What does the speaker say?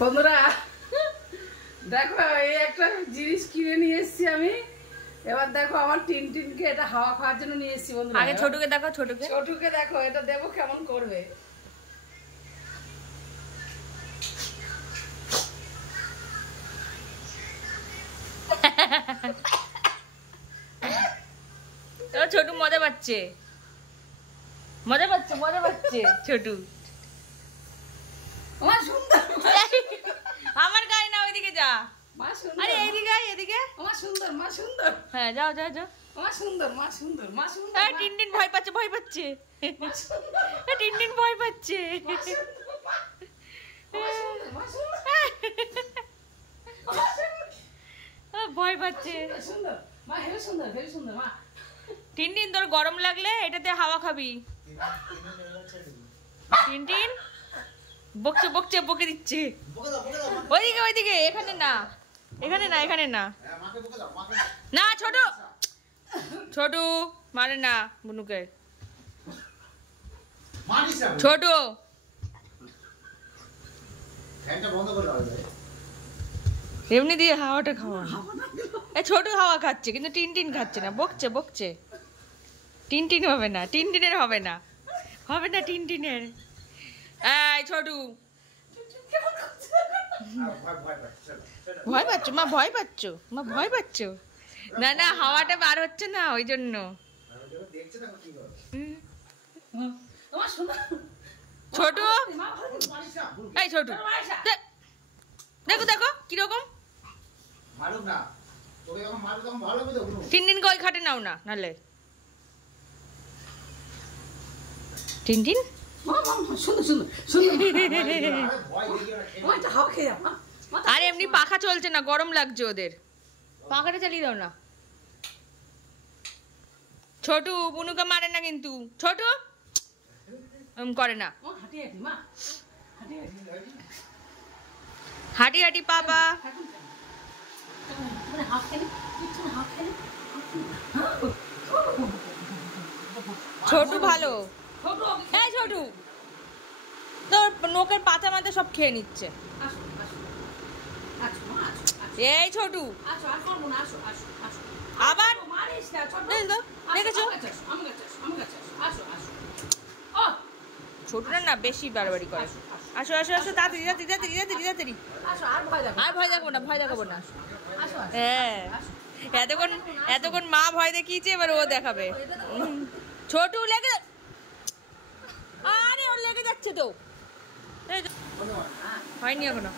বন্ধুরা দেখো এই একটা জিনিস কিনে নিয়ে এসেছি আমি। এবার দেখো আমার টিনটিনকে এটা হাওয়া খাওয়ার জন্য নিয়ে এসেছি বন্ধুরা। আগে ছোটুকে দেখো, ছোটুকে দেখো, এটা দেবো কেমন করবে। ছোটু মজা পাচ্ছে ছোটু। আমার গায়ে না, ওইদিকে যা। আরে এইদিকে এদিকে। মা সুন্দর। হ্যাঁ যাও। মা সুন্দর। টিনটিন ভয় পাচ্ছে টিনটিন ভয় পাচ্ছে। ভয় পাচ্ছে। টিনটিন তোর গরম লাগলে এটাতে হাওয়া খাবি। টিনটিন বকে দিচ্ছে। ওইদিকে, এখানে না না। ছোটু মারে না বুনুকে। ছোটু এমনি দিয়ে হাওয়াটা খাওয়া। ছোটু হাওয়া খাচ্ছে কিন্তু টিনটিন খাচ্ছে না, বকছে। টিনটিন হবে না, টিনটিনের হবে না টিনটিনের। এই ছোটু ভয় পাচ্ছ না হাওয়াটা বার হচ্ছে না ওই জন্য। ছোটু এই ছোটু দেখো কিরকম। টিনটিনকে ওই খাটে নাও না, নাহলে টিনটিন আর এমনি পাখা চলছে না, গরম লাগছে ওদের, পাখাটা চালিয়ে দাও না। ছোটু বুনুকে মারে না কিন্তু, ছোটু করে না। হাঁটি পাপা। ছোটু ভালো। হ্যাঁ ছোটু তোর নোকের পাতা মাথা সব খেয়ে নিচ্ছে। এই ছোটু আবার দেখেছো ছোটুরা না বেশি বাড়াবাড়ি করে। আসো তাড়াতাড়ি। আর ভয় দেখাবো না। হ্যাঁ এতক্ষণ মা ভয় দেখিয়েছে, এবার ও দেখাবে। ছোটু লেগে, আরে ওর লেগে যাচ্ছে তো। হয়নি এখনো।